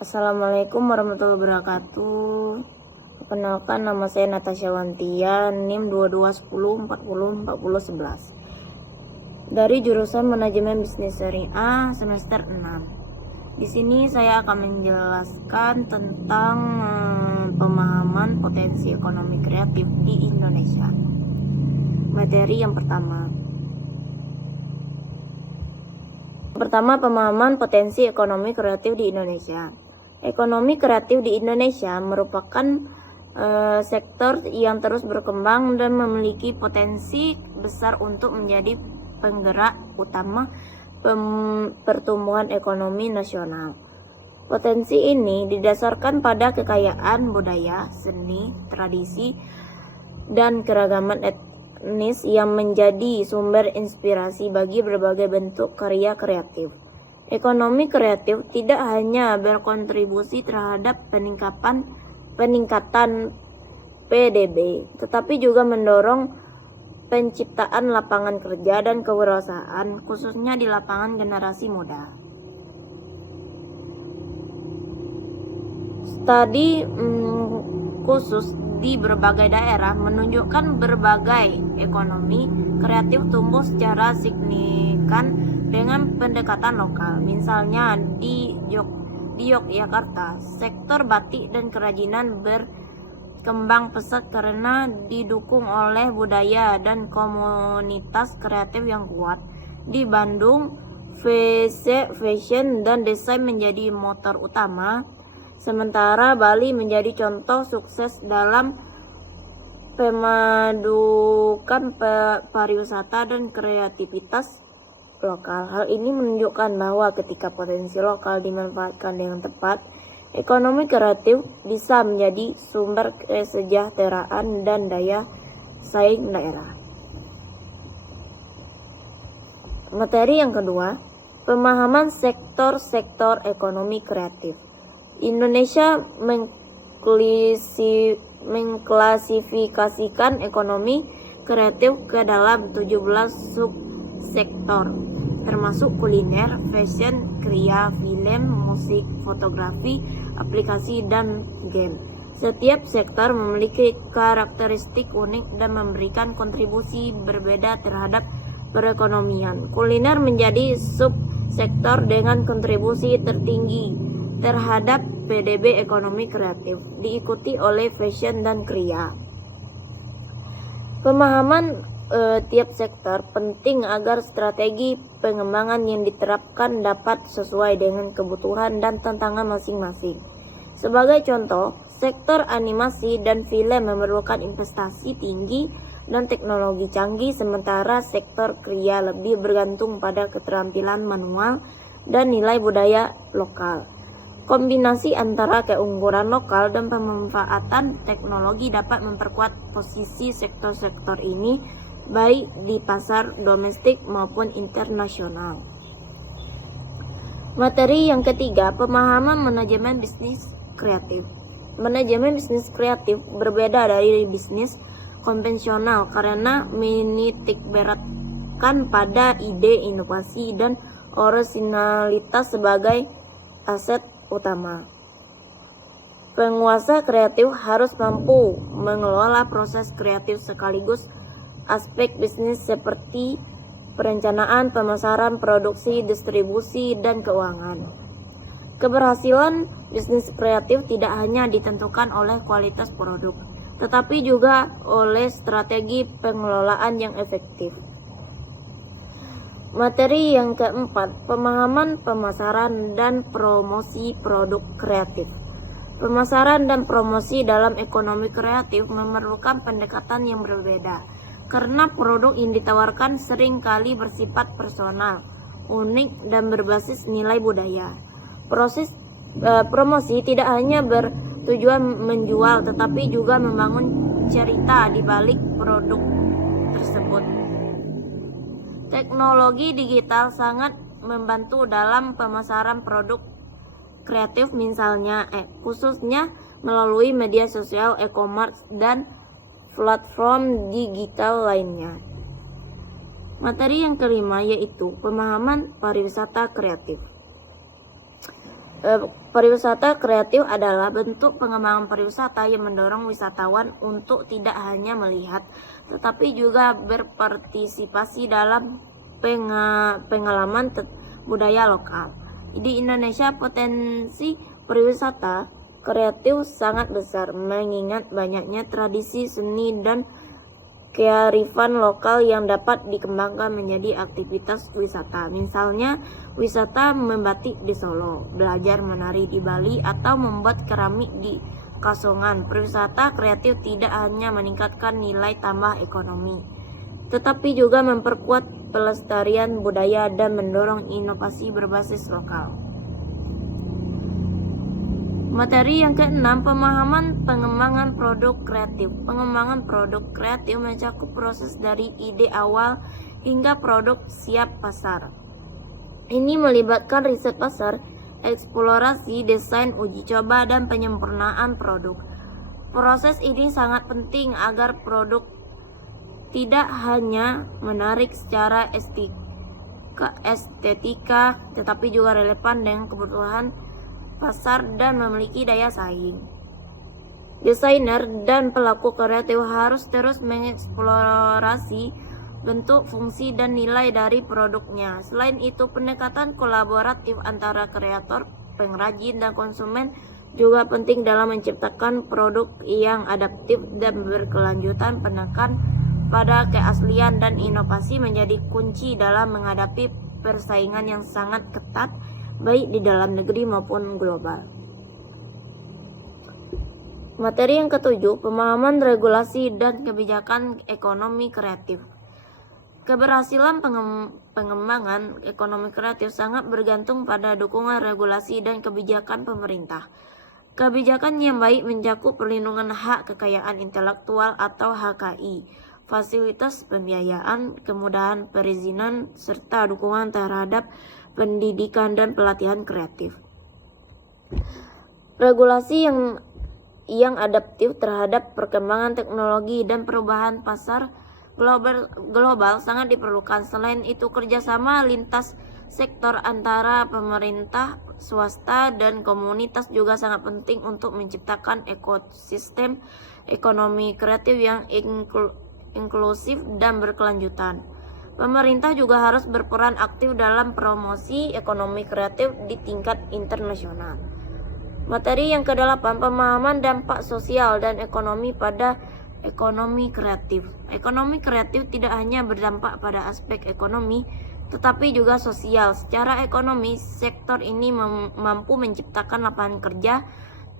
Assalamualaikum warahmatullahi wabarakatuh. Perkenalkan, nama saya Natasha Wantia, NIM 2210404011 dari jurusan Manajemen Bisnis Seri A semester 6. Di sini saya akan menjelaskan tentang pemahaman potensi ekonomi kreatif di Indonesia. Materi yang pertama, pemahaman potensi ekonomi kreatif di Indonesia. Ekonomi kreatif di Indonesia merupakan sektor yang terus berkembang dan memiliki potensi besar untuk menjadi penggerak utama pertumbuhan ekonomi nasional. Potensi ini didasarkan pada kekayaan budaya, seni, tradisi, dan keragaman etnis yang menjadi sumber inspirasi bagi berbagai bentuk karya kreatif. Ekonomi kreatif tidak hanya berkontribusi terhadap peningkatan PDB, tetapi juga mendorong penciptaan lapangan kerja dan kewirausahaan, khususnya di lapangan generasi muda. Studi khusus di berbagai daerah menunjukkan berbagai ekonomi kreatif tumbuh secara signifikan dengan pendekatan lokal. Misalnya di Yogyakarta, sektor batik dan kerajinan berkembang pesat karena didukung oleh budaya dan komunitas kreatif yang kuat. Di Bandung, fashion dan desain menjadi motor utama, sementara Bali menjadi contoh sukses dalam memadukan pariwisata dan kreativitas lokal. Hal ini menunjukkan bahwa ketika potensi lokal dimanfaatkan dengan tepat, ekonomi kreatif bisa menjadi sumber kesejahteraan dan daya saing daerah. Materi yang kedua, pemahaman sektor-sektor ekonomi kreatif. Indonesia mengklasifikasikan ekonomi kreatif ke dalam 17 subsektor, termasuk kuliner, fashion, kriya, film, musik, fotografi, aplikasi, dan game. Setiap sektor memiliki karakteristik unik dan memberikan kontribusi berbeda terhadap perekonomian. Kuliner menjadi subsektor dengan kontribusi tertinggi terhadap PDB ekonomi kreatif, diikuti oleh fashion dan kriya. Pemahaman tiap sektor penting agar strategi pengembangan yang diterapkan dapat sesuai dengan kebutuhan dan tantangan masing-masing. Sebagai contoh, sektor animasi dan film memerlukan investasi tinggi dan teknologi canggih, sementara sektor kriya lebih bergantung pada keterampilan manual dan nilai budaya lokal. Kombinasi antara keunggulan lokal dan pemanfaatan teknologi dapat memperkuat posisi sektor-sektor ini baik di pasar domestik maupun internasional. Materi yang ketiga, pemahaman manajemen bisnis kreatif. Manajemen bisnis kreatif berbeda dari bisnis konvensional karena menitik beratkan pada ide, inovasi, dan orisinalitas sebagai aset utama. Penguasa kreatif harus mampu mengelola proses kreatif sekaligus aspek bisnis seperti perencanaan, pemasaran, produksi, distribusi, dan keuangan. Keberhasilan bisnis kreatif tidak hanya ditentukan oleh kualitas produk, tetapi juga oleh strategi pengelolaan yang efektif. Materi yang keempat, pemahaman pemasaran dan promosi produk kreatif. Pemasaran dan promosi dalam ekonomi kreatif memerlukan pendekatan yang berbeda, karena produk yang ditawarkan seringkali bersifat personal, unik, dan berbasis nilai budaya. Proses promosi tidak hanya bertujuan menjual, tetapi juga membangun cerita di balik produk tersebut. Teknologi digital sangat membantu dalam pemasaran produk kreatif, misalnya khususnya melalui media sosial, e-commerce, dan platform digital lainnya. Materi yang kelima yaitu pemahaman pariwisata kreatif. Pariwisata kreatif adalah bentuk pengembangan pariwisata yang mendorong wisatawan untuk tidak hanya melihat, tetapi juga berpartisipasi dalam pengalaman budaya lokal. Di Indonesia, potensi pariwisata kreatif sangat besar, mengingat banyaknya tradisi seni dan kearifan lokal yang dapat dikembangkan menjadi aktivitas wisata. Misalnya, wisata membatik di Solo, belajar menari di Bali, atau membuat keramik di Kasongan. Pariwisata kreatif tidak hanya meningkatkan nilai tambah ekonomi, tetapi juga memperkuat pelestarian budaya dan mendorong inovasi berbasis lokal. Materi yang keenam, pemahaman pengembangan produk kreatif. Pengembangan produk kreatif mencakup proses dari ide awal hingga produk siap pasar. Ini melibatkan riset pasar, eksplorasi, desain, uji coba, dan penyempurnaan produk. Proses ini sangat penting agar produk tidak hanya menarik secara estetika, tetapi juga relevan dengan kebutuhan pasar dan memiliki daya saing. Desainer dan pelaku kreatif harus terus mengeksplorasi bentuk, fungsi, dan nilai dari produknya. Selain itu, pendekatan kolaboratif antara kreator, pengrajin, dan konsumen juga penting dalam menciptakan produk yang adaptif dan berkelanjutan. Penekan pada keaslian dan inovasi menjadi kunci dalam menghadapi persaingan yang sangat ketat, baik di dalam negeri maupun global. Materi yang ketujuh, pemahaman regulasi dan kebijakan ekonomi kreatif. Keberhasilan pengembangan ekonomi kreatif sangat bergantung pada dukungan regulasi dan kebijakan pemerintah. Kebijakan yang baik mencakup perlindungan hak kekayaan intelektual atau HKI, fasilitas pembiayaan, kemudahan perizinan, serta dukungan terhadap pendidikan dan pelatihan kreatif. Regulasi yang adaptif terhadap perkembangan teknologi dan perubahan pasar global sangat diperlukan. Selain itu, kerjasama lintas sektor antara pemerintah, swasta, dan komunitas juga sangat penting untuk menciptakan ekosistem ekonomi kreatif yang inklusif dan berkelanjutan. Pemerintah juga harus berperan aktif dalam promosi ekonomi kreatif di tingkat internasional. Materi yang ke-8, pemahaman dampak sosial dan ekonomi pada ekonomi kreatif. Ekonomi kreatif tidak hanya berdampak pada aspek ekonomi, tetapi juga sosial. Secara ekonomi, sektor ini mampu menciptakan lapangan kerja,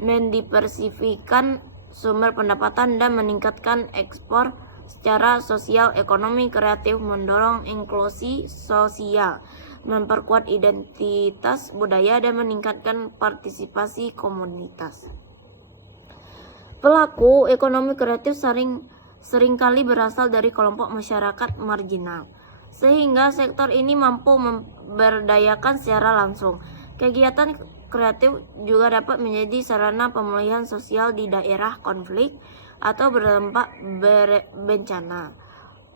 mendiversifikasikan sumber pendapatan, dan meningkatkan ekspor. Secara sosial, ekonomi kreatif mendorong inklusi sosial, memperkuat identitas budaya, dan meningkatkan partisipasi komunitas. Pelaku ekonomi kreatif seringkali berasal dari kelompok masyarakat marginal, sehingga sektor ini mampu memberdayakan secara langsung. Kegiatan kreatif juga dapat menjadi sarana pemulihan sosial di daerah konflik atau berdampak bencana.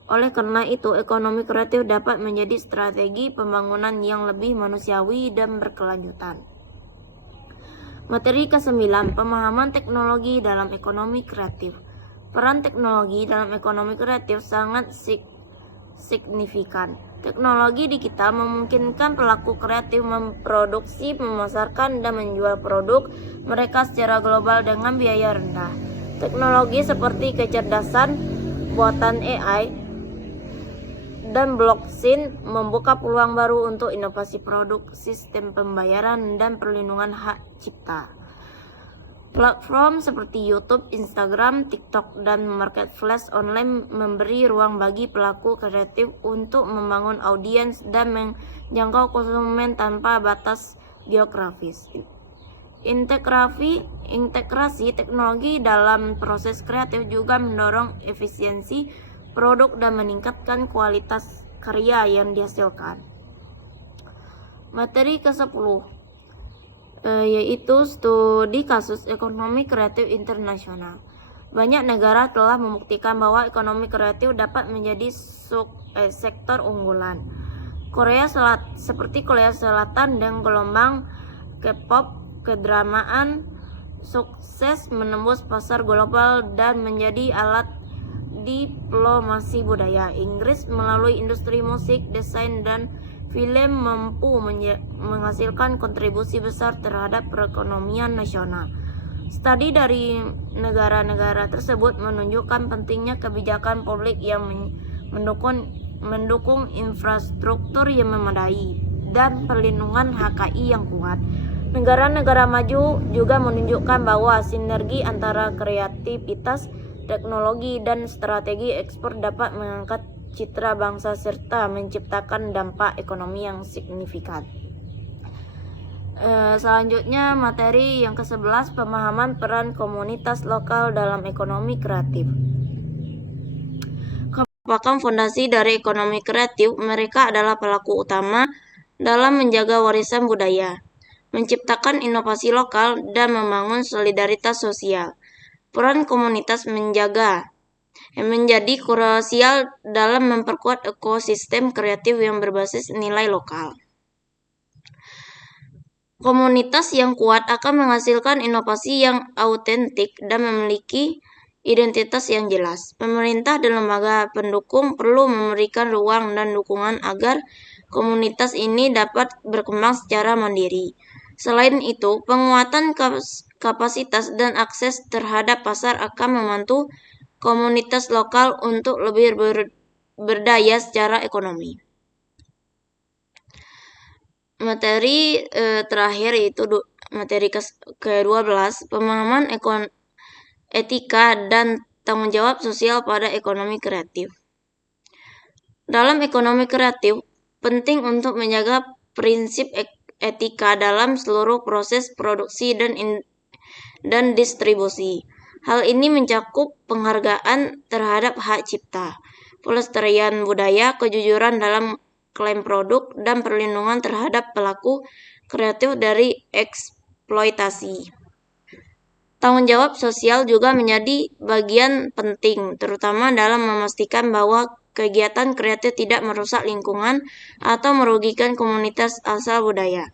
Oleh karena itu, ekonomi kreatif dapat menjadi strategi pembangunan yang lebih manusiawi dan berkelanjutan. Materi ke-9, pemahaman teknologi dalam ekonomi kreatif. Peran teknologi dalam ekonomi kreatif sangat signifikan. Teknologi digital memungkinkan pelaku kreatif memproduksi, memasarkan, dan menjual produk mereka secara global dengan biaya rendah. Teknologi seperti kecerdasan buatan AI dan blockchain membuka peluang baru untuk inovasi produk, sistem pembayaran, dan perlindungan hak cipta. Platform seperti YouTube, Instagram, TikTok, dan marketplace online memberi ruang bagi pelaku kreatif untuk membangun audiens dan menjangkau konsumen tanpa batas geografis. Integrasi teknologi dalam proses kreatif juga mendorong efisiensi produk dan meningkatkan kualitas karya yang dihasilkan. Materi ke-10 yaitu studi kasus ekonomi kreatif internasional. Banyak negara telah membuktikan bahwa ekonomi kreatif dapat menjadi sektor unggulan. Seperti Korea Selatan dan gelombang K-pop kedramaan, sukses menembus pasar global dan menjadi alat diplomasi budaya. Inggris melalui industri musik, desain, dan film mampu menghasilkan kontribusi besar terhadap perekonomian nasional. Studi dari negara-negara tersebut menunjukkan pentingnya kebijakan publik yang mendukung infrastruktur yang memadai dan perlindungan HKI yang kuat. Negara-negara maju juga menunjukkan bahwa sinergi antara kreativitas, teknologi, dan strategi ekspor dapat mengangkat citra bangsa serta menciptakan dampak ekonomi yang signifikan. Selanjutnya materi yang ke-11, pemahaman peran komunitas lokal dalam ekonomi kreatif. Merupakan fondasi dari ekonomi kreatif, mereka adalah pelaku utama dalam menjaga warisan budaya, menciptakan inovasi lokal, dan membangun solidaritas sosial. Peran komunitas menjadi krusial dalam memperkuat ekosistem kreatif yang berbasis nilai lokal. Komunitas yang kuat akan menghasilkan inovasi yang autentik dan memiliki identitas yang jelas. Pemerintah dan lembaga pendukung perlu memberikan ruang dan dukungan agar komunitas ini dapat berkembang secara mandiri. Selain itu, penguatan kapasitas dan akses terhadap pasar akan membantu komunitas lokal untuk lebih berdaya secara ekonomi. Materi terakhir yaitu materi ke-12, pemahaman etika dan tanggung jawab sosial pada ekonomi kreatif. Dalam ekonomi kreatif, penting untuk menjaga prinsip etika dalam seluruh proses produksi dan distribusi. Hal ini mencakup penghargaan terhadap hak cipta, pelestarian budaya, kejujuran dalam klaim produk, dan perlindungan terhadap pelaku kreatif dari eksploitasi. Tanggung jawab sosial juga menjadi bagian penting, terutama dalam memastikan bahwa kegiatan kreatif tidak merusak lingkungan atau merugikan komunitas asal budaya.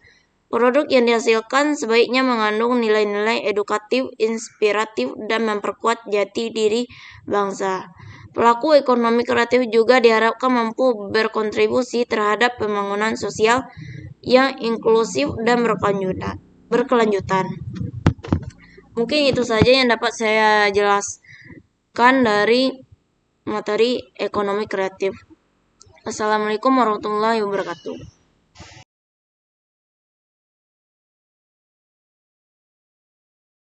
Produk yang dihasilkan sebaiknya mengandung nilai-nilai edukatif, inspiratif, dan memperkuat jati diri bangsa. Pelaku ekonomi kreatif juga diharapkan mampu berkontribusi terhadap pembangunan sosial yang inklusif dan berkelanjutan. Mungkin itu saja yang dapat saya jelaskan dari materi ekonomi kreatif. Assalamualaikum warahmatullahi wabarakatuh.